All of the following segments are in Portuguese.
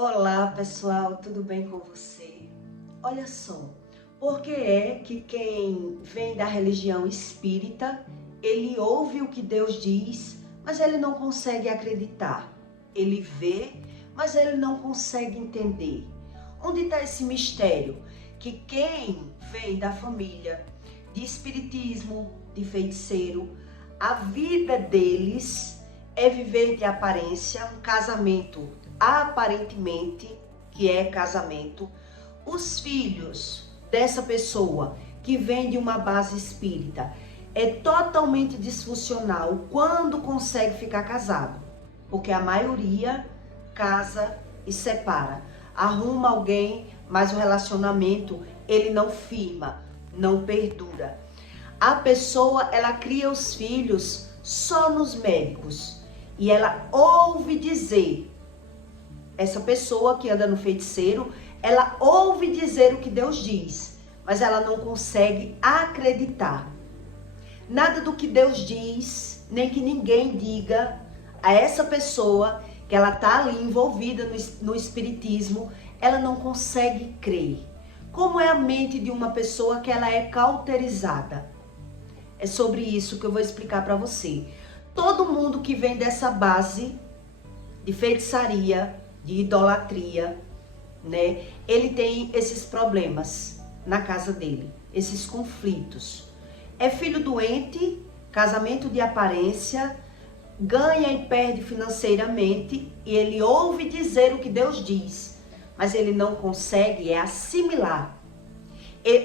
Olá pessoal, tudo bem com você? Olha só, por que é que quem vem da religião espírita, ele ouve o que Deus diz, mas ele não consegue acreditar? Ele vê, mas ele não consegue entender. Onde está esse mistério? Que quem vem da família de espiritismo, de feiticeiro, a vida deles é viver de aparência, um casamento aparentemente que é casamento. Os filhos dessa pessoa que vem de uma base espírita é totalmente disfuncional quando consegue ficar casado, porque a maioria casa e separa, arruma alguém, mas o relacionamento ele não firma, não perdura. A pessoa ela cria os filhos só nos médicos e ela ouve dizer, essa pessoa que anda no feiticeiro, ela ouve dizer o que Deus diz, mas ela não consegue acreditar. Nada do que Deus diz, nem que ninguém diga a essa pessoa que ela está ali envolvida no espiritismo, ela não consegue crer. Como é a mente de uma pessoa que ela é cauterizada? É sobre isso que eu vou explicar para você. Todo mundo que vem dessa base de feitiçaria, de idolatria, né? Ele tem esses problemas na casa dele, esses conflitos. É filho doente, casamento de aparência, ganha e perde financeiramente e ele ouve dizer o que Deus diz, mas ele não consegue assimilar.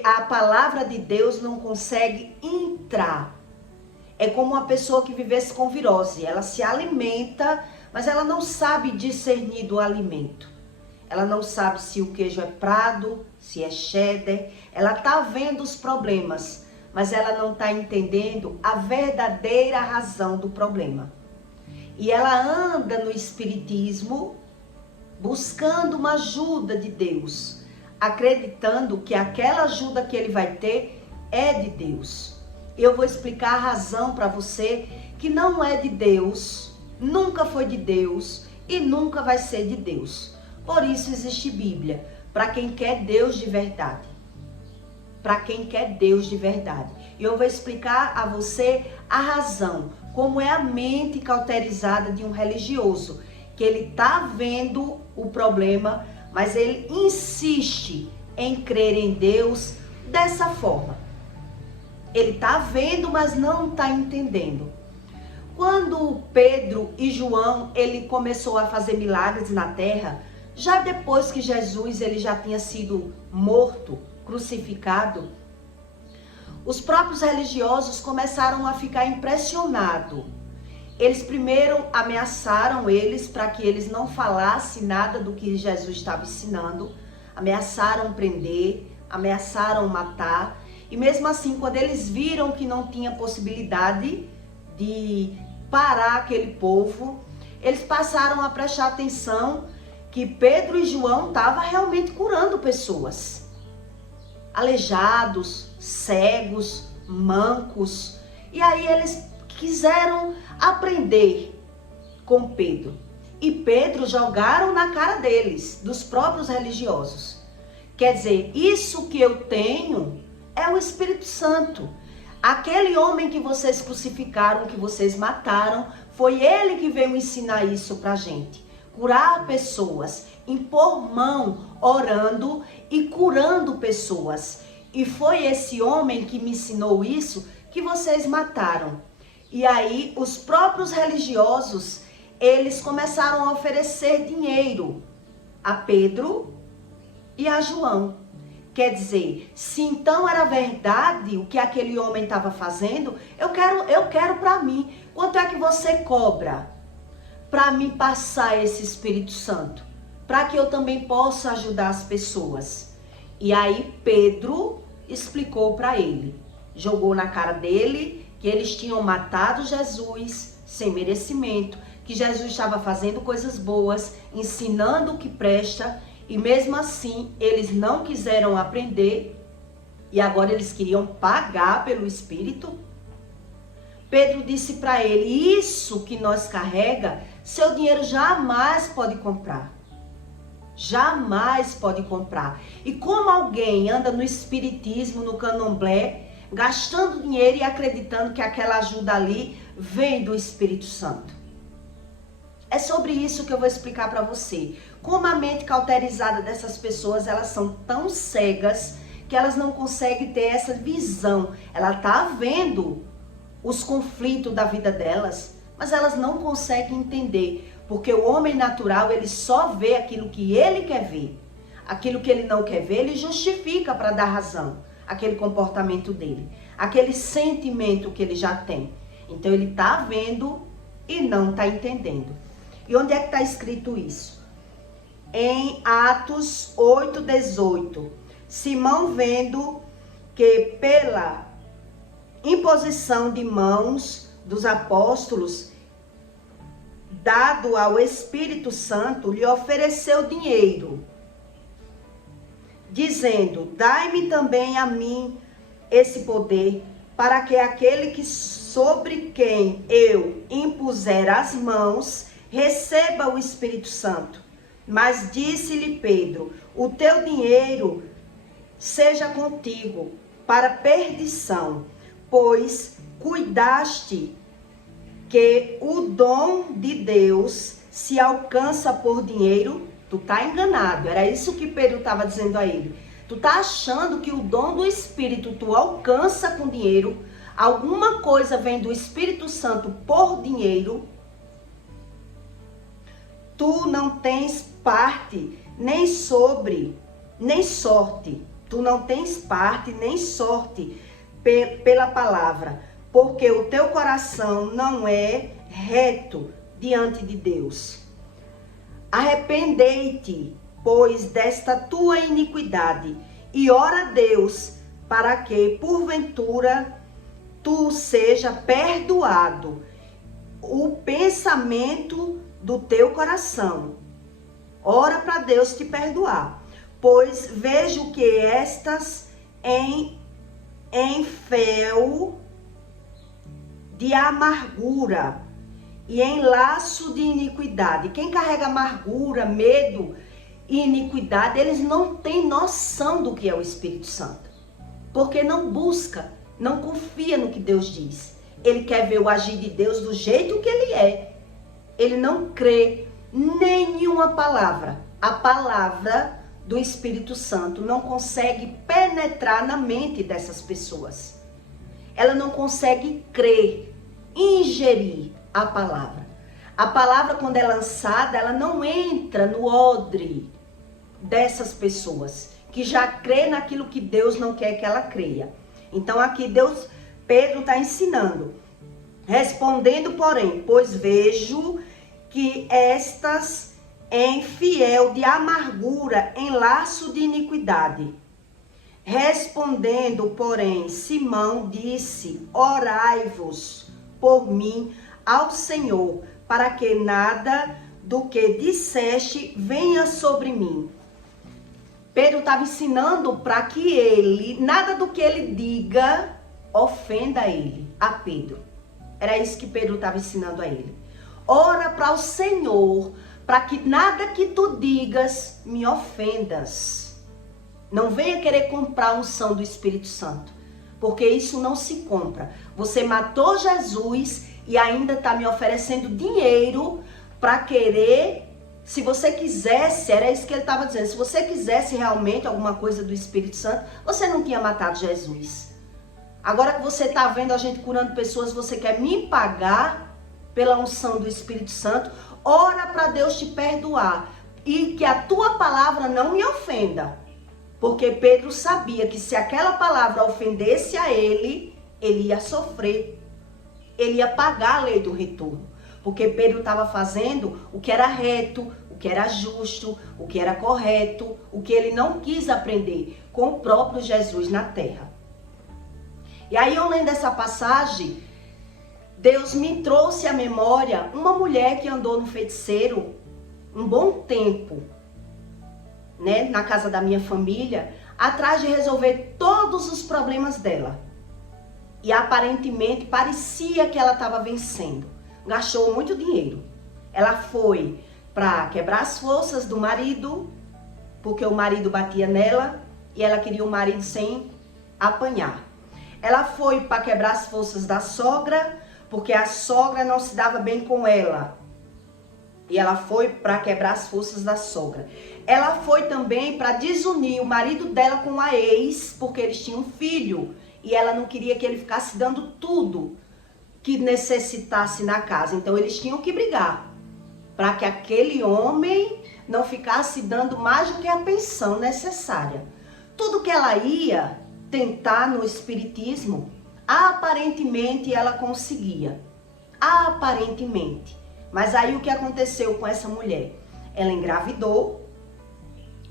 A palavra de Deus não consegue entrar. É como uma pessoa que vivesse com virose, ela se alimenta, mas ela não sabe discernir do alimento. Ela não sabe se o queijo é Prado, se é cheddar. Ela está vendo os problemas, mas ela não está entendendo a verdadeira razão do problema. E ela anda no espiritismo buscando uma ajuda de Deus, acreditando que aquela ajuda que ele vai ter é de Deus. Eu vou explicar a razão para você que não é de Deus, nunca foi de Deus e nunca vai ser de Deus. Por isso existe Bíblia, para quem quer Deus de verdade. Para quem quer Deus de verdade. E eu vou explicar a você a razão, como é a mente cauterizada de um religioso, que ele está vendo o problema, mas ele insiste em crer em Deus dessa forma. Ele está vendo, mas não está entendendo. Quando Pedro e João, ele começou a fazer milagres na terra, já depois que Jesus ele já tinha sido morto, crucificado, os próprios religiosos começaram a ficar impressionados. Eles primeiro ameaçaram eles para que eles não falassem nada do que Jesus estava ensinando, ameaçaram prender, ameaçaram matar, e mesmo assim, quando eles viram que não tinha possibilidade de parar aquele povo, eles passaram a prestar atenção que Pedro e João estavam realmente curando pessoas. Aleijados, cegos, mancos. E aí eles quiseram aprender com Pedro. E Pedro jogaram na cara deles, dos próprios religiosos. Quer dizer, isso que eu tenho é o Espírito Santo. Aquele homem que vocês crucificaram, que vocês mataram, foi ele que veio ensinar isso pra gente. Curar pessoas, impor mão, orando e curando pessoas. E foi esse homem que me ensinou isso que vocês mataram. E aí os próprios religiosos, eles começaram a oferecer dinheiro a Pedro e a João. Quer dizer, se então era verdade o que aquele homem estava fazendo, eu quero para mim. Quanto é que você cobra para me passar esse Espírito Santo? Para que eu também possa ajudar as pessoas. E aí Pedro explicou para ele, jogou na cara dele que eles tinham matado Jesus sem merecimento, que Jesus estava fazendo coisas boas, ensinando o que presta. E mesmo assim, eles não quiseram aprender e agora eles queriam pagar pelo Espírito. Pedro disse para ele, isso que nós carrega, seu dinheiro jamais pode comprar. Jamais pode comprar. E como alguém anda no espiritismo, no candomblé, gastando dinheiro e acreditando que aquela ajuda ali vem do Espírito Santo? É sobre isso que eu vou explicar para você. Como a mente cauterizada dessas pessoas, elas são tão cegas que elas não conseguem ter essa visão. Ela tá vendo os conflitos da vida delas, mas elas não conseguem entender. Porque o homem natural, ele só vê aquilo que ele quer ver. Aquilo que ele não quer ver, ele justifica para dar razão. Aquele comportamento dele. Aquele sentimento que ele já tem. Então ele tá vendo e não tá entendendo. E onde é que está escrito isso? Em Atos 8:18. Simão, vendo que pela imposição de mãos dos apóstolos, dado ao Espírito Santo, lhe ofereceu dinheiro, dizendo: dai-me também a mim esse poder, para que aquele que sobre quem eu impuser as mãos receba o Espírito Santo. Mas disse-lhe Pedro: o teu dinheiro seja contigo para perdição, pois cuidaste que o dom de Deus se alcança por dinheiro. Tu tá enganado. Era isso que Pedro estava dizendo a ele. Tu tá achando que o dom do Espírito tu alcança com dinheiro. Alguma coisa vem do Espírito Santo por dinheiro. Tu não tens parte, nem sorte. Tu não tens parte, nem sorte pela palavra, porque o teu coração não é reto diante de Deus. Arrependei-te, pois, desta tua iniquidade, e ora a Deus, para que, porventura, tu seja perdoado o pensamento do teu coração. Ora para Deus te perdoar, pois vejo que estas em fel de amargura e em laço de iniquidade. Quem carrega amargura, medo e iniquidade, eles não têm noção do que é o Espírito Santo, porque não busca, não confia no que Deus diz. Ele quer ver o agir de Deus do jeito que ele é. Ele não crê nenhuma palavra. A palavra do Espírito Santo não consegue penetrar na mente dessas pessoas. Ela não consegue crer, ingerir a palavra. A palavra, quando é lançada, ela não entra no odre dessas pessoas que já crê naquilo que Deus não quer que ela creia. Então aqui Pedro está ensinando. Respondendo, porém, pois vejo que estas em fiel de amargura, em laço de iniquidade. Respondendo, porém, Simão disse: orai-vos por mim ao Senhor, para que nada do que disseste venha sobre mim. Pedro estava ensinando para que nada do que ele diga ofenda ele, a Pedro. Era isso que Pedro estava ensinando a ele. Ora para o Senhor, para que nada que tu digas me ofendas. Não venha querer comprar a unção do Espírito Santo, porque isso não se compra. Você matou Jesus e ainda está me oferecendo dinheiro para querer. Se você quisesse, era isso que ele estava dizendo, se você quisesse realmente alguma coisa do Espírito Santo, você não tinha matado Jesus. Agora que você está vendo a gente curando pessoas, você quer me pagar pela unção do Espírito Santo? Ora para Deus te perdoar e que a tua palavra não me ofenda. Porque Pedro sabia que se aquela palavra ofendesse a ele, ele ia sofrer. Ele ia pagar a lei do retorno. Porque Pedro estava fazendo o que era reto, o que era justo, o que era correto, o que ele não quis aprender com o próprio Jesus na terra. E aí, eu lendo essa passagem, Deus me trouxe à memória uma mulher que andou no feiticeiro um bom tempo, né, na casa da minha família, atrás de resolver todos os problemas dela. E aparentemente parecia que ela estava vencendo. Gastou muito dinheiro. Ela foi para quebrar as forças do marido, porque o marido batia nela e ela queria o marido sem apanhar. Ela foi para quebrar as forças da sogra, porque a sogra não se dava bem com ela. E ela foi para quebrar as forças da sogra. Ela foi também para desunir o marido dela com a ex, porque eles tinham um filho. E ela não queria que ele ficasse dando tudo que necessitasse na casa. Então eles tinham que brigar, para que aquele homem não ficasse dando mais do que a pensão necessária. Tudo que ela ia tentar no espiritismo, aparentemente ela conseguia. Aparentemente. Mas aí o que aconteceu com essa mulher? Ela engravidou,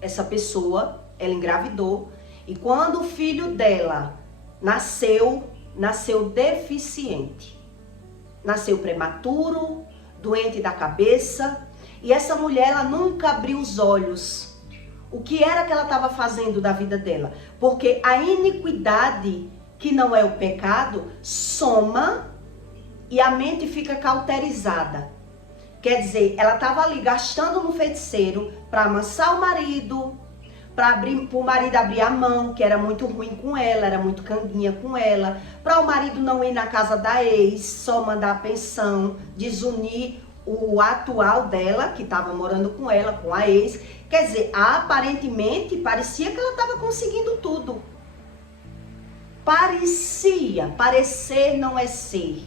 essa pessoa, ela engravidou, e quando o filho dela nasceu deficiente. Nasceu prematuro, doente da cabeça, e essa mulher, ela nunca abriu os olhos. O que era que ela estava fazendo da vida dela? Porque a iniquidade, que não é o pecado, soma e a mente fica cauterizada. Quer dizer, ela estava ali gastando no feiticeiro para amansar o marido, para o marido abrir a mão, que era muito ruim com ela, era muito canguinha com ela, para o marido não ir na casa da ex, só mandar a pensão, desunir o atual dela, que estava morando com ela, com a ex. Quer dizer, aparentemente, parecia que ela estava conseguindo tudo. Parecer não é ser.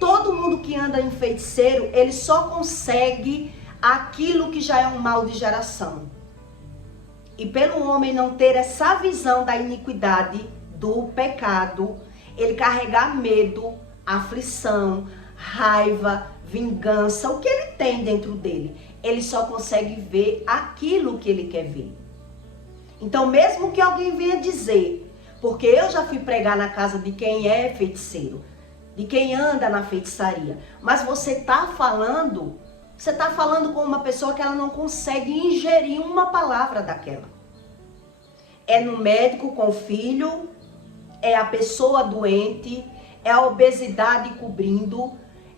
Todo mundo que anda em feiticeiro, ele só consegue aquilo que já é um mal de geração. E pelo homem não ter essa visão da iniquidade, do pecado, ele carregar medo, aflição, raiva, vingança, o que ele tem dentro dele, ele só consegue ver aquilo que ele quer ver. Então, mesmo que alguém venha dizer, porque eu já fui pregar na casa de quem é feiticeiro, de quem anda na feitiçaria, mas você está falando com uma pessoa que ela não consegue ingerir uma palavra daquela. É no médico com o filho, é a pessoa doente, é a obesidade cobrindo,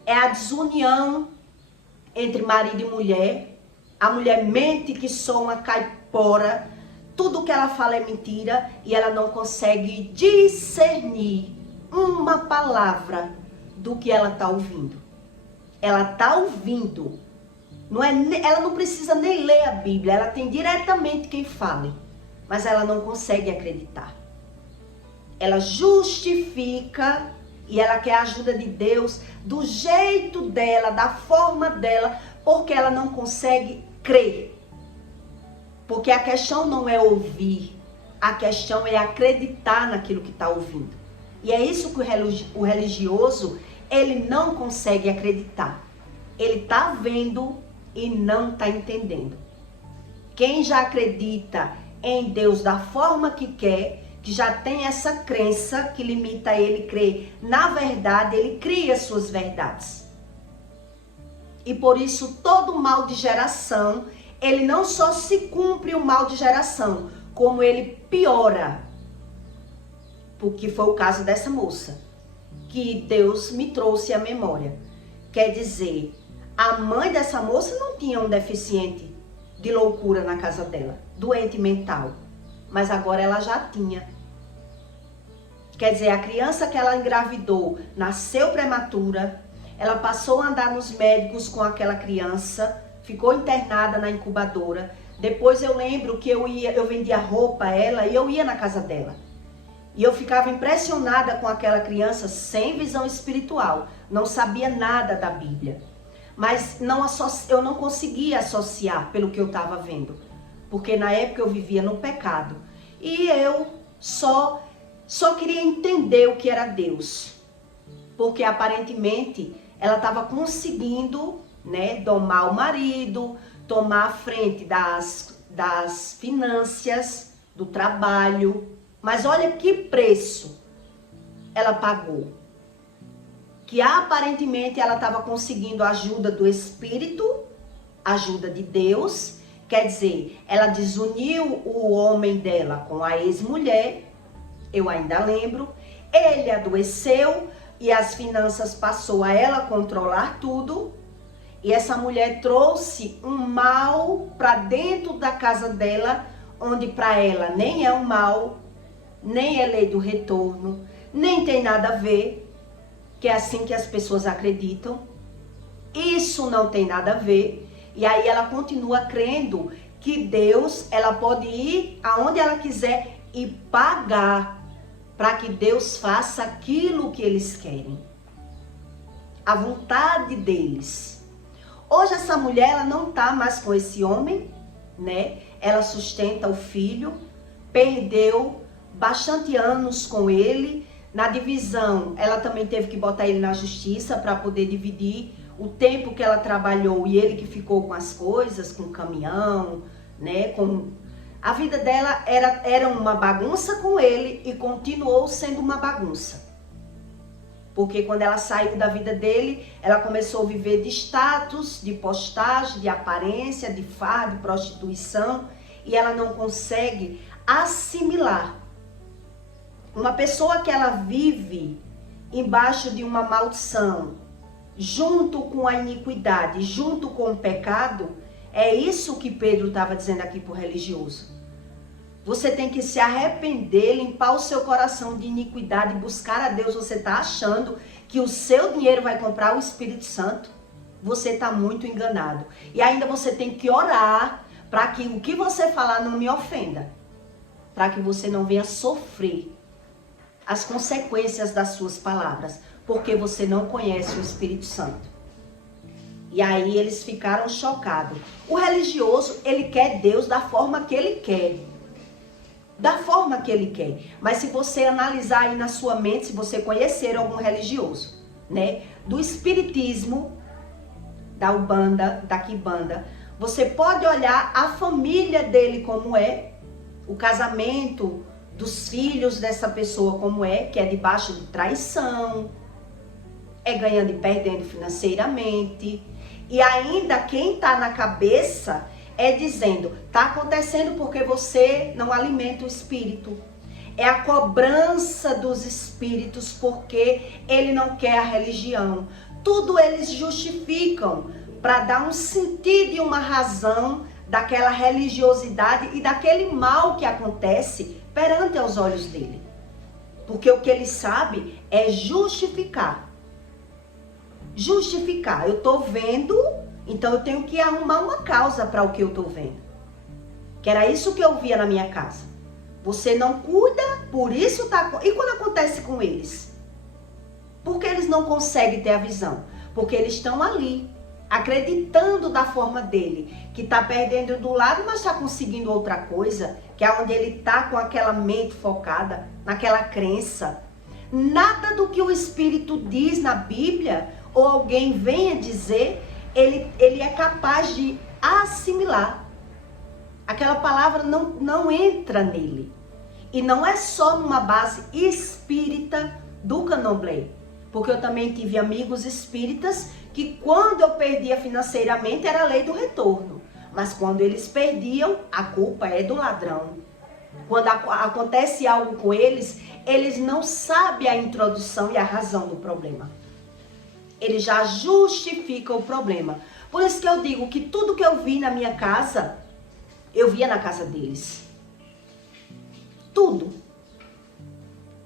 é a desunião entre marido e mulher, a mulher mente que só uma caipora, tudo que ela fala é mentira e ela não consegue discernir uma palavra do que ela está ouvindo. Ela está ouvindo. Ela não precisa nem ler a Bíblia, ela tem diretamente quem fale, mas ela não consegue acreditar. Ela justifica e ela quer a ajuda de Deus do jeito dela, da forma dela, porque ela não consegue crer. Porque a questão não é ouvir, a questão é acreditar naquilo que está ouvindo. E é isso que o religioso, ele não consegue acreditar. Ele está vendo e não está entendendo. Quem já acredita em Deus da forma que quer, que já tem essa crença que limita ele crer na verdade, ele cria suas verdades. E por isso todo mal de geração, ele não só se cumpre o mal de geração, como ele piora. Porque foi o caso dessa moça, que Deus me trouxe à memória. Quer dizer, a mãe dessa moça não tinha um deficiente de loucura na casa dela, doente mental, mas agora ela já tinha. Quer dizer, a criança que ela engravidou nasceu prematura, ela passou a andar nos médicos com aquela criança, ficou internada na incubadora. Depois eu lembro que eu vendia roupa a ela e eu ia na casa dela. E eu ficava impressionada com aquela criança sem visão espiritual, não sabia nada da Bíblia. Mas eu não conseguia associar pelo que eu estava vendo, porque na época eu vivia no pecado. E eu só queria entender o que era Deus, porque aparentemente ela estava conseguindo, né, domar o marido, tomar a frente das finanças, do trabalho. Mas olha que preço ela pagou. Que aparentemente ela estava conseguindo a ajuda do Espírito, ajuda de Deus. Quer dizer, ela desuniu o homem dela com a ex-mulher, eu ainda lembro. Ele adoeceu e as finanças passou a ela controlar tudo. E essa mulher trouxe um mal para dentro da casa dela, onde para ela nem é um mal, nem é lei do retorno, nem tem nada a ver, que é assim que as pessoas acreditam. Isso não tem nada a ver. E aí ela continua crendo que Deus, ela pode ir aonde ela quiser e pagar para que Deus faça aquilo que eles querem. A vontade deles. Hoje essa mulher, ela não tá mais com esse homem, né? Ela sustenta o filho, perdeu bastante anos com ele. Na divisão, ela também teve que botar ele na justiça para poder dividir o tempo que ela trabalhou e ele que ficou com as coisas, com o caminhão, né? A vida dela era uma bagunça com ele e continuou sendo uma bagunça. Porque quando ela saiu da vida dele, ela começou a viver de status, de postagem, de aparência, de farra, de prostituição. E ela não consegue assimilar. Uma pessoa que ela vive embaixo de uma maldição, junto com a iniquidade, junto com o pecado, é isso que Pedro estava dizendo aqui para o religioso. Você tem que se arrepender, limpar o seu coração de iniquidade, buscar a Deus. Você está achando que o seu dinheiro vai comprar o Espírito Santo? Você está muito enganado. E ainda você tem que orar para que o que você falar não me ofenda. Para que você não venha sofrer as consequências das suas palavras. Porque você não conhece o Espírito Santo. E aí eles ficaram chocados. O religioso, ele quer Deus da forma que ele quer. Da forma que ele quer. Mas se você analisar aí na sua mente, se você conhecer algum religioso, né? Do espiritismo, da Umbanda, da Quimbanda, você pode olhar a família dele como é, o casamento dos filhos dessa pessoa como é, que é debaixo de traição, é ganhando e perdendo financeiramente. E ainda quem tá na cabeça é dizendo, tá acontecendo porque você não alimenta o espírito. É a cobrança dos espíritos porque ele não quer a religião. Tudo eles justificam para dar um sentido e uma razão daquela religiosidade e daquele mal que acontece perante aos olhos dele. Porque o que ele sabe é justificar. Justificar. Eu tô vendo, então eu tenho que arrumar uma causa para o que eu tô vendo. Que era isso que eu via na minha casa. Você não cuida, por isso tá... E quando acontece com eles? Porque eles não conseguem ter a visão. Porque eles estão ali, acreditando da forma dele. Que tá perdendo do lado, mas tá conseguindo outra coisa. Que é onde ele tá com aquela mente focada, naquela crença. Nada do que o Espírito diz na Bíblia, ou alguém venha dizer, ele é capaz de assimilar. Aquela palavra não entra nele. E não é só numa base espírita do candomblé. Porque eu também tive amigos espíritas que quando eu perdia financeiramente era a lei do retorno. Mas quando eles perdiam, a culpa é do ladrão. Quando acontece algo com eles, eles não sabem a introdução e a razão do problema. Eles já justificam o problema. Por isso que eu digo que tudo que eu vi na minha casa, eu via na casa deles. Tudo.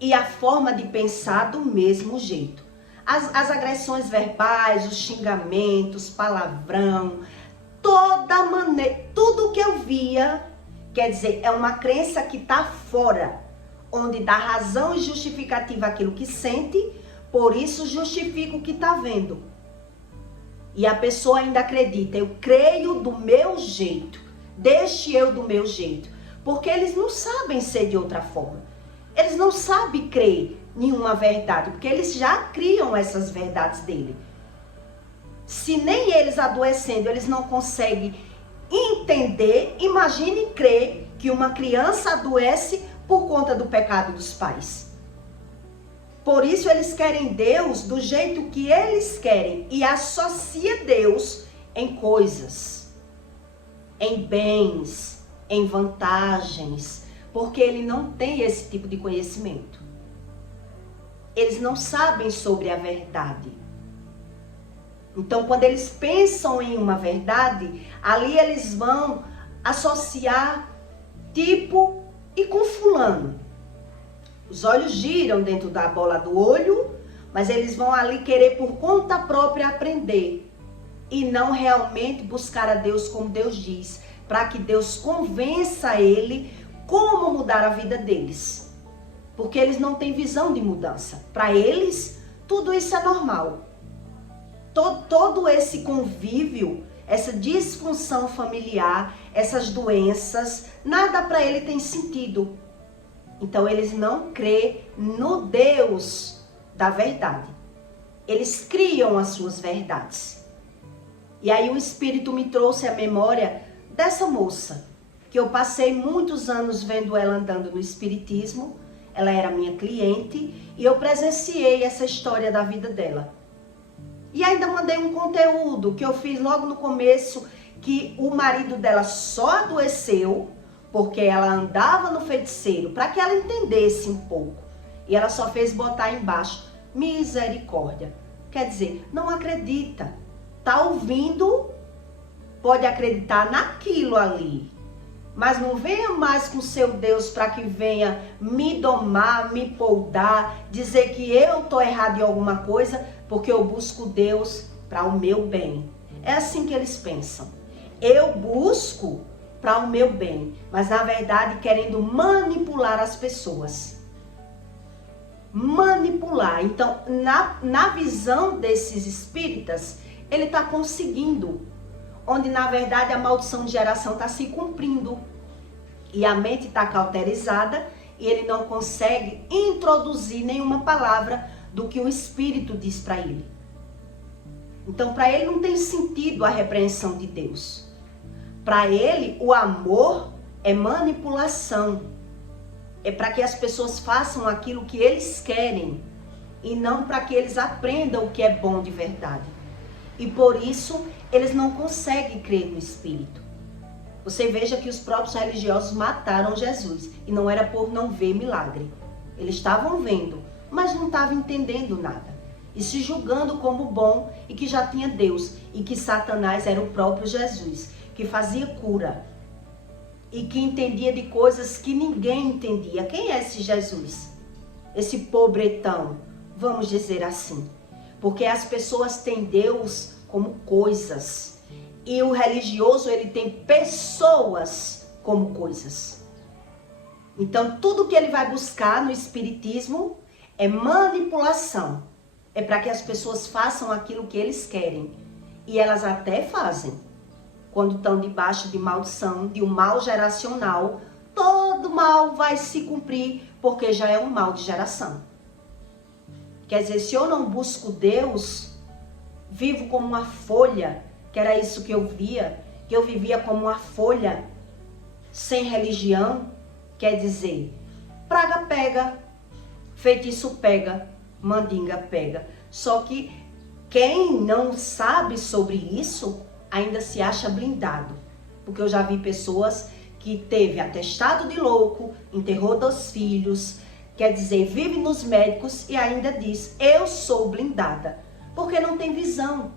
E a forma de pensar do mesmo jeito. As agressões verbais, os xingamentos, palavrão, toda maneira, tudo que eu via, quer dizer, é uma crença que está fora, onde dá razão e justificativa aquilo que sente, por isso justifica o que está vendo. E a pessoa ainda acredita, eu creio do meu jeito, deixe eu do meu jeito, porque eles não sabem ser de outra forma. Eles não sabem crer em uma verdade, porque eles já criam essas verdades dele. Se nem eles adoecendo, eles não conseguem entender, imagine crer que uma criança adoece por conta do pecado dos pais. Por isso eles querem Deus do jeito que eles querem e associa Deus em coisas, em bens, em vantagens, porque ele não tem esse tipo de conhecimento. Eles não sabem sobre a verdade. Então, quando eles pensam em uma verdade, ali eles vão associar tipo e com fulano. Os olhos giram dentro da bola do olho, mas eles vão ali querer por conta própria aprender e não realmente buscar a Deus como Deus diz, para que Deus convença ele como mudar a vida deles. Porque eles não têm visão de mudança. Para eles, tudo isso é normal. Todo esse convívio, essa disfunção familiar, essas doenças, nada para ele tem sentido. Então eles não crêem no Deus da verdade. Eles criam as suas verdades. E aí o Espírito me trouxe à memória dessa moça, que eu passei muitos anos vendo ela andando no Espiritismo. Ela era minha cliente e eu presenciei essa história da vida dela. E ainda mandei um conteúdo que eu fiz logo no começo, que o marido dela só adoeceu porque ela andava no feiticeiro, para que ela entendesse um pouco. E ela só fez botar embaixo, misericórdia. Quer dizer, não acredita. Tá ouvindo, pode acreditar naquilo ali. Mas não venha mais com seu Deus para que venha me domar, me poldar, dizer que eu tô errado em alguma coisa, porque eu busco Deus para o meu bem. É assim que eles pensam. Eu busco para o meu bem, mas na verdade querendo manipular as pessoas. Manipular. Então, na visão desses espíritas, ele está conseguindo, onde na verdade a maldição de geração está se cumprindo. E a mente está cauterizada e ele não consegue introduzir nenhuma palavra do que o Espírito diz para ele. Então, para ele não tem sentido a repreensão de Deus. Para ele, o amor é manipulação. É para que as pessoas façam aquilo que eles querem e não para que eles aprendam o que é bom de verdade. E por isso, eles não conseguem crer no Espírito. Você veja que os próprios religiosos mataram Jesus. E não era por não ver milagre. Eles estavam vendo, mas não estavam entendendo nada. E se julgando como bom e que já tinha Deus. E que Satanás era o próprio Jesus, que fazia cura. E que entendia de coisas que ninguém entendia. Quem é esse Jesus? Esse pobretão, vamos dizer assim. Porque as pessoas têm Deus como coisas. E o religioso, ele tem pessoas como coisas. Então, tudo que ele vai buscar no Espiritismo é manipulação. É para que as pessoas façam aquilo que eles querem. E elas até fazem. Quando estão debaixo de maldição, de um mal geracional, todo mal vai se cumprir, porque já é um mal de geração. Quer dizer, se eu não busco Deus, vivo como uma folha, que era isso que eu via, que eu vivia como uma folha, sem religião, quer dizer, praga pega, feitiço pega, mandinga pega. Só que quem não sabe sobre isso, ainda se acha blindado. Porque eu já vi pessoas que teve atestado de louco, enterrou 2 filhos, quer dizer, vive nos médicos e ainda diz, eu sou blindada. Porque não tem visão.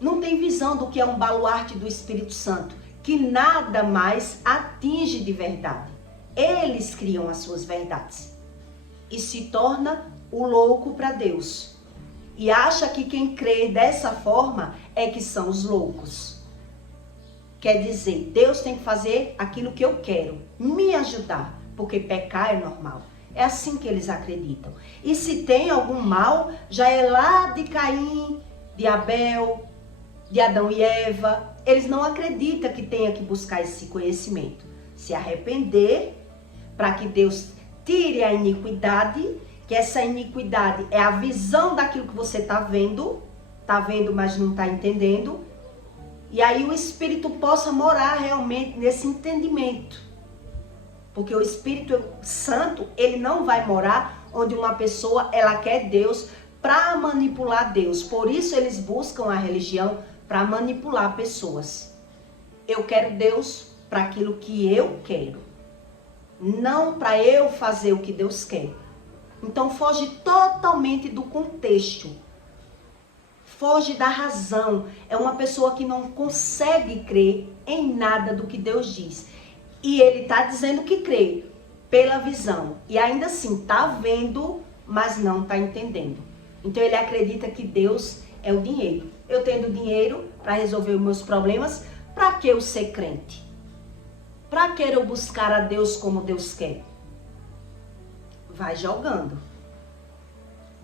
Não tem visão do que é um baluarte do Espírito Santo, que nada mais atinge de verdade. Eles criam as suas verdades. E se torna o louco para Deus. E acha que quem crê dessa forma é que são os loucos. Quer dizer, Deus tem que fazer aquilo que eu quero, me ajudar, porque pecar é normal. É assim que eles acreditam. E se tem algum mal, já é lá de Caim, de Abel, de Adão e Eva. Eles não acreditam que tenha que buscar esse conhecimento. Se arrepender, para que Deus tire a iniquidade, que essa iniquidade é a visão daquilo que você está vendo, mas não está entendendo, e aí o Espírito possa morar realmente nesse entendimento. Porque o Espírito Santo, ele não vai morar onde uma pessoa, ela quer Deus para manipular Deus. Por isso eles buscam a religião para manipular pessoas. Eu quero Deus para aquilo que eu quero, não para eu fazer o que Deus quer. Então foge totalmente do contexto. foge da razão, é uma pessoa que não consegue crer em nada do que Deus diz. E ele está dizendo que crê pela visão. E ainda assim está vendo, mas não está entendendo. Então ele acredita que Deus é o dinheiro. Eu tendo dinheiro para resolver os meus problemas, para que eu ser crente? Para que eu buscar a Deus como Deus quer? Vai jogando.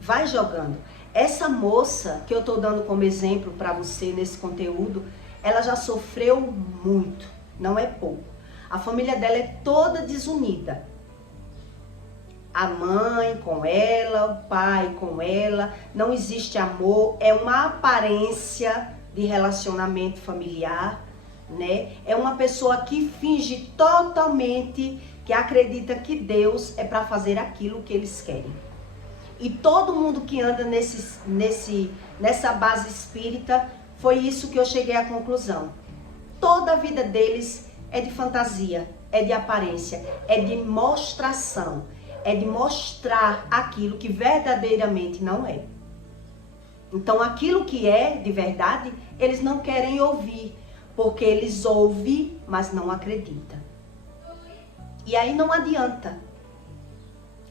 Vai jogando. Essa moça que eu estou dando como exemplo para você nesse conteúdo, ela já sofreu muito, não é pouco. A família dela é toda desunida. A mãe com ela, o pai com ela, não existe amor, é uma aparência de relacionamento familiar, né? É uma pessoa que finge totalmente que acredita que Deus é para fazer aquilo que eles querem. E todo mundo que anda nessa base espírita, foi isso que eu cheguei à conclusão. Toda a vida deles é de fantasia, é de aparência, é de mostração, é de mostrar aquilo que verdadeiramente não é. Então aquilo que é de verdade, eles não querem ouvir, porque eles ouvem, mas não acreditam. E aí não adianta.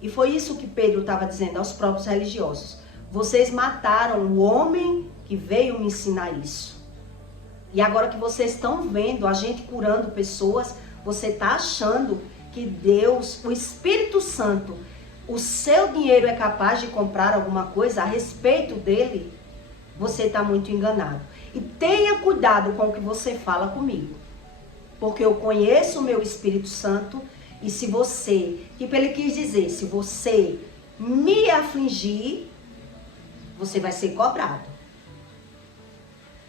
E foi isso que Pedro estava dizendo aos próprios religiosos. Vocês mataram o homem que veio me ensinar isso. E agora que vocês estão vendo a gente curando pessoas, você está achando que Deus, o Espírito Santo, o seu dinheiro é capaz de comprar alguma coisa a respeito dele? Você está muito enganado. E tenha cuidado com o que você fala comigo. Porque eu conheço o meu Espírito Santo. E se você, tipo ele quis dizer, se você me afligir, você vai ser cobrado.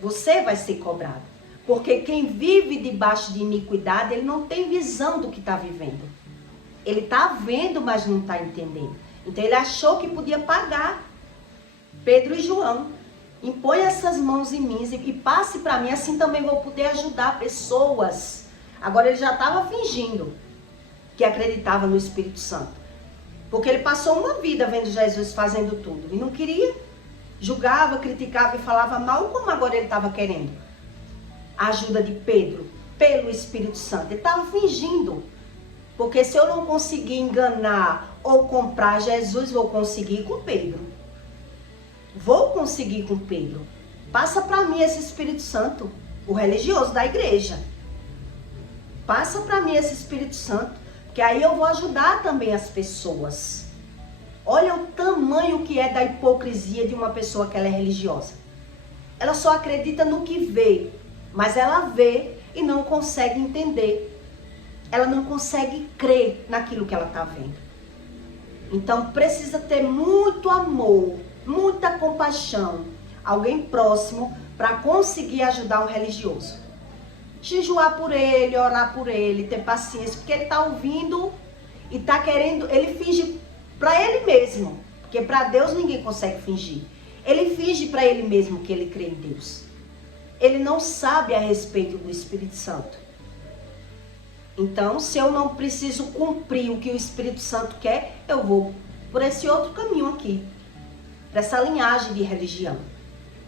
Você vai ser cobrado. Porque quem vive debaixo de iniquidade, ele não tem visão do que está vivendo. Ele está vendo, mas não está entendendo. Então ele achou que podia pagar. Pedro e João, impõe essas mãos em mim e passe para mim, assim também vou poder ajudar pessoas. Agora ele já estava fingindo que acreditava no Espírito Santo. Porque ele passou uma vida vendo Jesus fazendo tudo. E não queria. Julgava, criticava e falava mal, como agora ele estava querendo. A ajuda de Pedro, pelo Espírito Santo. Ele estava fingindo. Porque se eu não conseguir enganar ou comprar Jesus, vou conseguir com Pedro. Vou conseguir com Pedro. Passa para mim esse Espírito Santo, o religioso da igreja. Passa para mim esse Espírito Santo. Que aí eu vou ajudar também as pessoas. Olha o tamanho que é da hipocrisia de uma pessoa que ela é religiosa. Ela só acredita no que vê, mas ela vê e não consegue entender. Ela não consegue crer naquilo que ela está vendo. Então precisa ter muito amor, muita compaixão, alguém próximo para conseguir ajudar um religioso. Jejuar por ele, orar por ele, ter paciência, porque ele está ouvindo e está querendo, ele finge para ele mesmo, porque para Deus ninguém consegue fingir. Ele finge para ele mesmo que ele crê em Deus. Ele não sabe a respeito do Espírito Santo. Então, se eu não preciso cumprir o que o Espírito Santo quer, eu vou por esse outro caminho aqui, para essa linhagem de religião,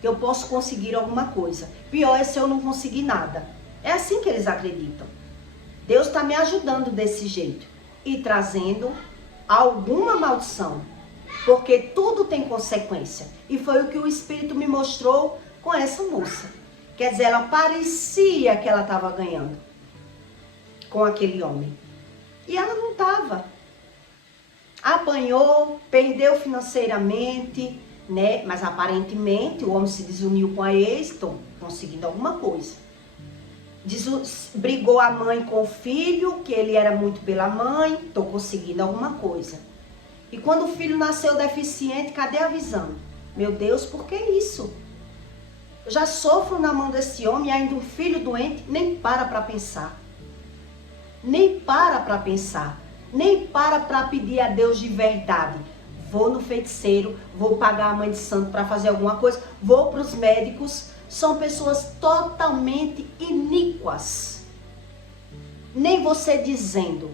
que eu posso conseguir alguma coisa. Pior é se eu não conseguir nada. É assim que eles acreditam. Deus está me ajudando desse jeito e trazendo alguma maldição, porque tudo tem consequência. E foi o que o Espírito me mostrou com essa moça. Quer dizer, ela parecia que ela estava ganhando com aquele homem. E ela não estava. Apanhou, perdeu financeiramente, né? Mas aparentemente o homem se desuniu com a ex, estão conseguindo alguma coisa. Brigou a mãe com o filho, que ele era muito pela mãe, estou conseguindo alguma coisa. E quando o filho nasceu deficiente, cadê a visão? Meu Deus, por que isso? Eu já sofro na mão desse homem e ainda um filho doente, nem para pensar. Nem para pensar. Nem para pedir a Deus de verdade. Vou no feiticeiro, vou pagar a mãe de santo para fazer alguma coisa, vou para os médicos. São pessoas totalmente iníquas. Nem você dizendo.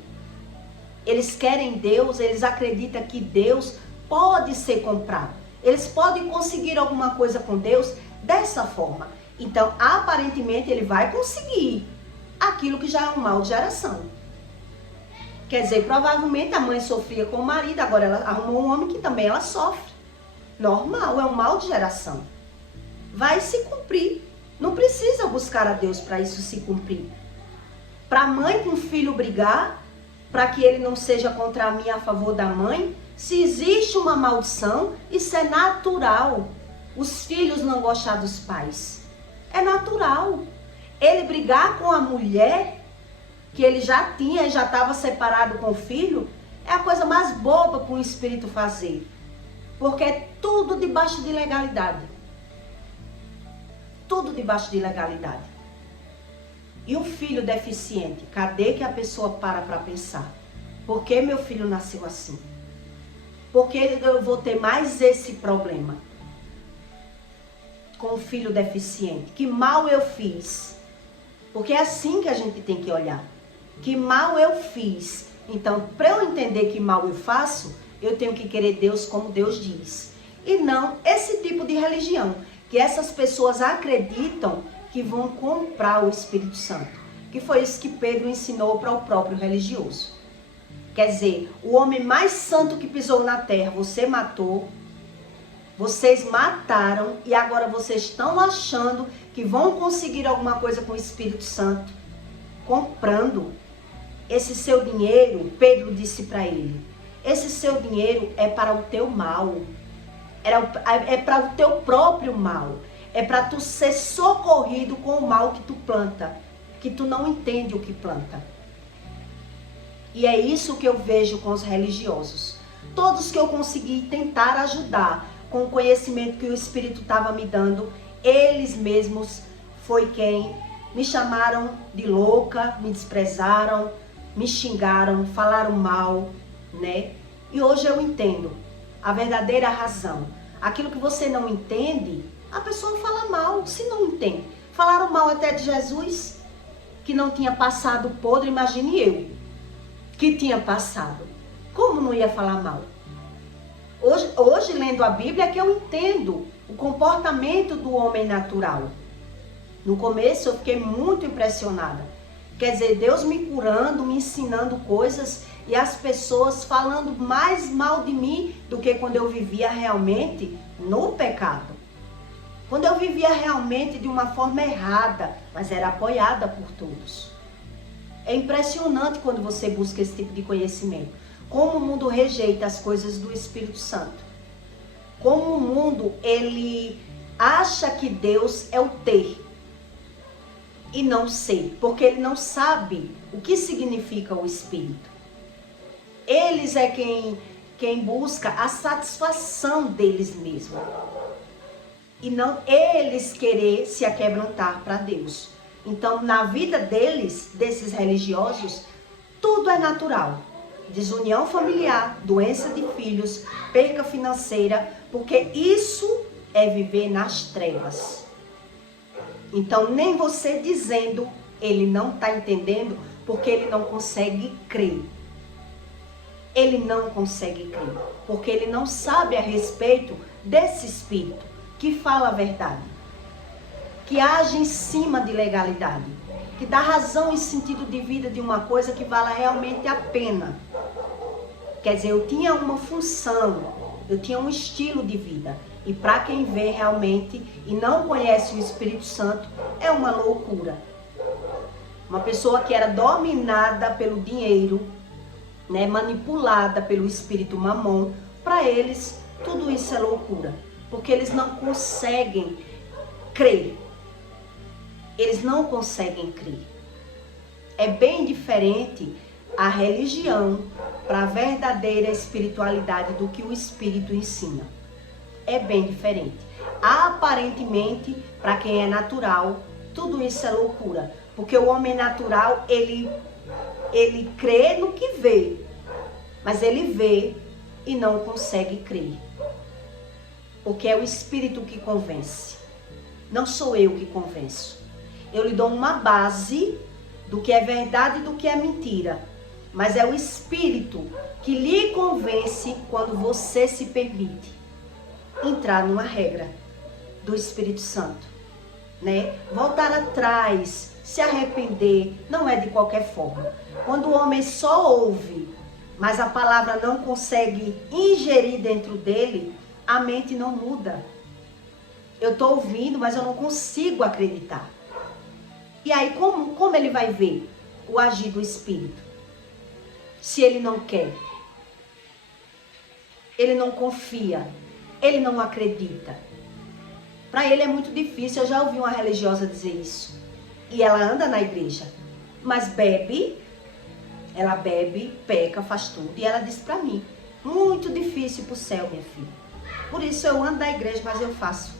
Eles querem Deus, eles acreditam que Deus pode ser comprado. Eles podem conseguir alguma coisa com Deus dessa forma. Então, aparentemente, ele vai conseguir aquilo que já é um mal de geração. Quer dizer, provavelmente a mãe sofria com o marido, agora ela arrumou um homem que também ela sofre. Normal, é um mal de geração. Vai se cumprir. Não precisa buscar a Deus para isso se cumprir. Para a mãe com o filho brigar, para que ele não seja contra mim a favor da mãe, se existe uma maldição, isso é natural. Os filhos não gostar dos pais. É natural. Ele brigar com a mulher que ele já tinha e já estava separado com o filho, é a coisa mais boba para um espírito fazer. Porque é tudo debaixo de legalidade. Tudo debaixo de legalidade. E o filho deficiente? Cadê que a pessoa para pensar? Por que meu filho nasceu assim? Por que eu vou ter mais esse problema? Com o filho deficiente. Que mal eu fiz? Porque é assim que a gente tem que olhar. Que mal eu fiz. Então, para eu entender que mal eu faço, eu tenho que querer Deus como Deus diz. E não esse tipo de religião. Que essas pessoas acreditam que vão comprar o Espírito Santo. Que foi isso que Pedro ensinou para o próprio religioso. Quer dizer, o homem mais santo que pisou na terra, você matou. Vocês mataram e agora vocês estão achando que vão conseguir alguma coisa com o Espírito Santo. Comprando. Esse seu dinheiro, Pedro disse para ele, esse seu dinheiro é para o teu mal. É para o teu próprio mal. É para tu ser socorrido com o mal que tu planta. Que tu não entende o que planta. E é isso que eu vejo com os religiosos. Todos que eu consegui tentar ajudar com o conhecimento que o Espírito estava me dando, eles mesmos foi quem me chamaram de louca, me desprezaram, me xingaram, falaram mal, né? E hoje eu entendo a verdadeira razão. Aquilo que você não entende, a pessoa fala mal, se não entende. Falaram mal até de Jesus, que não tinha passado podre, imagine eu, que tinha passado. Como não ia falar mal? Hoje lendo a Bíblia, é que eu entendo o comportamento do homem natural. No começo eu fiquei muito impressionada. Quer dizer, Deus me curando, me ensinando coisas e as pessoas falando mais mal de mim do que quando eu vivia realmente no pecado. Quando eu vivia realmente de uma forma errada, mas era apoiada por todos. É impressionante quando você busca esse tipo de conhecimento. Como o mundo rejeita as coisas do Espírito Santo. Como o mundo, ele acha que Deus é o ter. E não ser, porque ele não sabe o que significa o Espírito. Eles é quem busca a satisfação deles mesmos. E não eles querer se aquebrantar para Deus. Então, na vida deles, desses religiosos, tudo é natural. Desunião familiar, doença de filhos, perca financeira, porque isso é viver nas trevas. Então, nem você dizendo, ele não está entendendo, porque ele não consegue crer. Ele não consegue crer, porque ele não sabe a respeito desse Espírito, que fala a verdade, que age em cima de legalidade, que dá razão e sentido de vida de uma coisa que vale realmente a pena. Quer dizer, eu tinha uma função, eu tinha um estilo de vida. E para quem vê realmente e não conhece o Espírito Santo, é uma loucura. Uma pessoa que era dominada pelo dinheiro, né, manipulada pelo espírito mamon, para eles tudo isso é loucura. Porque eles não conseguem crer. Eles não conseguem crer. É bem diferente a religião para a verdadeira espiritualidade do que o Espírito ensina. É bem diferente. Aparentemente, para quem é natural, tudo isso é loucura. Porque o homem natural, ele crê no que vê. Mas ele vê e não consegue crer. Porque é o Espírito que convence. Não sou eu que convenço. Eu lhe dou uma base do que é verdade e do que é mentira. Mas é o Espírito que lhe convence quando você se permite. entrar numa regra do Espírito Santo, né? Voltar atrás, se arrepender, não é de qualquer forma. Quando o homem só ouve, mas a palavra não consegue ingerir dentro dele, a mente não muda. Eu estou ouvindo, mas eu não consigo acreditar. E aí, como ele vai ver o agir do Espírito? Se ele não quer, ele não confia, ele não acredita. Para ele é muito difícil. Eu já ouvi uma religiosa dizer isso. E ela anda na igreja, mas bebe, ela bebe, peca, faz tudo. E ela disse para mim, muito difícil pro céu, minha filha. Por isso eu ando na igreja, mas eu faço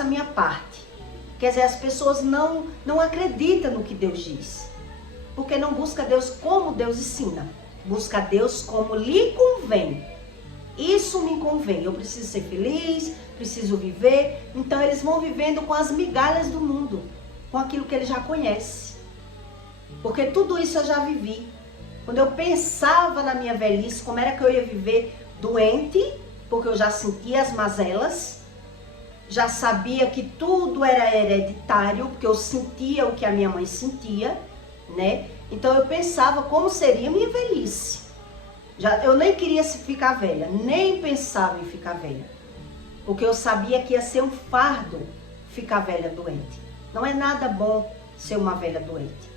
a minha parte. Quer dizer, as pessoas não acreditam no que Deus diz. Porque não busca Deus como Deus ensina. Busca Deus como lhe convém. Isso me convém. Eu preciso ser feliz, preciso viver. Então eles vão vivendo com as migalhas do mundo. Com aquilo que ele já conhece. Porque tudo isso eu já vivi. Quando eu pensava na minha velhice, como era que eu ia viver doente, porque eu já sentia as mazelas, já sabia que tudo era hereditário, porque eu sentia o que a minha mãe sentia, né? Então eu pensava como seria a minha velhice. Eu nem queria ficar velha, nem pensava em ficar velha, porque eu sabia que ia ser um fardo ficar velha doente. Não é nada bom ser uma velha doente.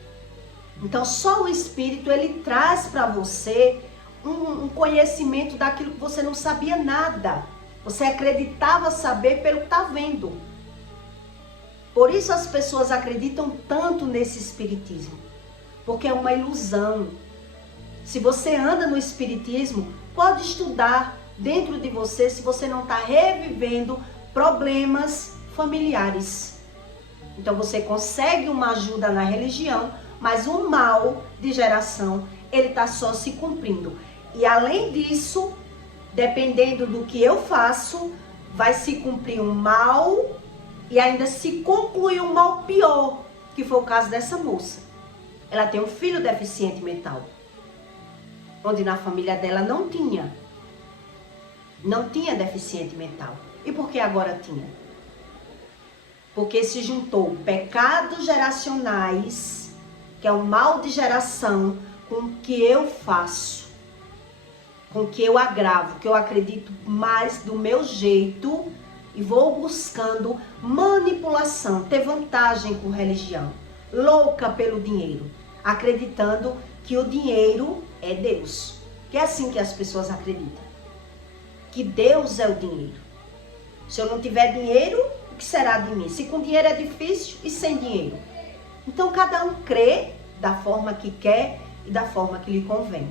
Então só o Espírito, ele traz para você um conhecimento daquilo que você não sabia nada. Você acreditava saber pelo que está vendo. Por isso as pessoas acreditam tanto nesse espiritismo. Porque é uma ilusão. Se você anda no espiritismo, pode estudar dentro de você se você não está revivendo problemas familiares. Então você consegue uma ajuda na religião, mas o mal de geração, ele está só se cumprindo. E além disso, dependendo do que eu faço, vai se cumprir um mal e ainda se concluir um mal pior, que foi o caso dessa moça. Ela tem um filho deficiente mental, onde na família dela não tinha deficiente mental. E por que agora tinha? Porque se juntou pecados geracionais, que é o mal de geração, com o que eu faço, com o que eu agravo, que eu acredito mais do meu jeito e vou buscando manipulação, ter vantagem com religião, louca pelo dinheiro, acreditando que o dinheiro é Deus. Que é assim que as pessoas acreditam, que Deus é o dinheiro. Se eu não tiver dinheiro, o que será de mim? Se com dinheiro é difícil e sem dinheiro. Então cada um crê da forma que quer e da forma que lhe convém.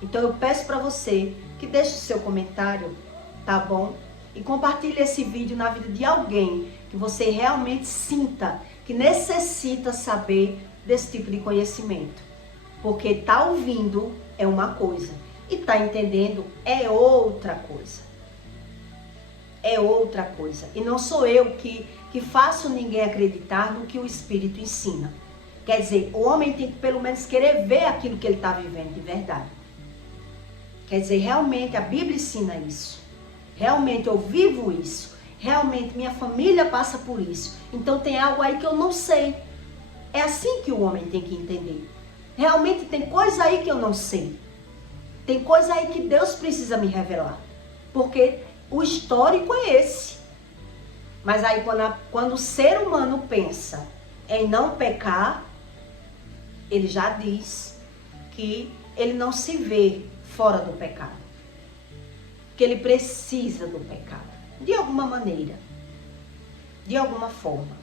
Então eu peço para você que deixe o seu comentário, tá bom? E compartilhe esse vídeo na vida de alguém que você realmente sinta que necessita saber desse tipo de conhecimento. Porque tá ouvindo é uma coisa e tá entendendo é outra coisa. É outra coisa. E não sou eu que faço ninguém acreditar no que o Espírito ensina. Quer dizer, o homem tem que pelo menos querer ver aquilo que ele está vivendo de verdade. Quer dizer, realmente a Bíblia ensina isso. Realmente eu vivo isso. Realmente minha família passa por isso. Então tem algo aí que eu não sei. É assim que o homem tem que entender. Realmente tem coisa aí que eu não sei. Tem coisa aí que Deus precisa me revelar. Porque o histórico é esse. Mas aí quando o ser humano pensa em não pecar, ele já diz que ele não se vê fora do pecado. Que ele precisa do pecado. De alguma maneira. De alguma forma.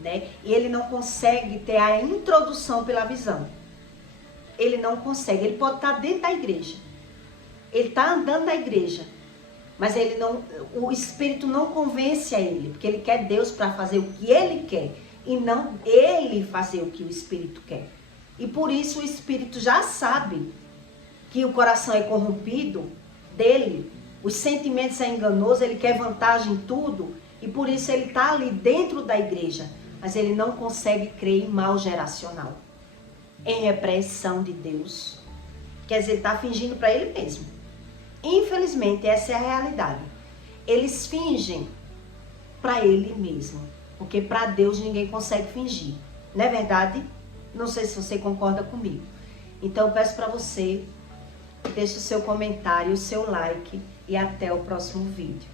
Né? E ele não consegue ter a introdução pela visão. Ele não consegue. Ele pode estar dentro da igreja. Ele está andando na igreja. Mas o Espírito não convence a ele. Porque ele quer Deus para fazer o que ele quer. E não ele fazer o que o Espírito quer. E por isso o Espírito já sabe que o coração é corrompido dele. Os sentimentos é enganoso. Ele quer vantagem em tudo. E por isso ele está ali dentro da igreja. Mas ele não consegue crer em mal geracional. Em repressão de Deus. Quer dizer, ele está fingindo para ele mesmo. Infelizmente, essa é a realidade. eles fingem para ele mesmo, porque para Deus ninguém consegue fingir, não é verdade? Não sei se você concorda comigo. Então eu peço para você, deixe o seu comentário, o seu like e até o próximo vídeo.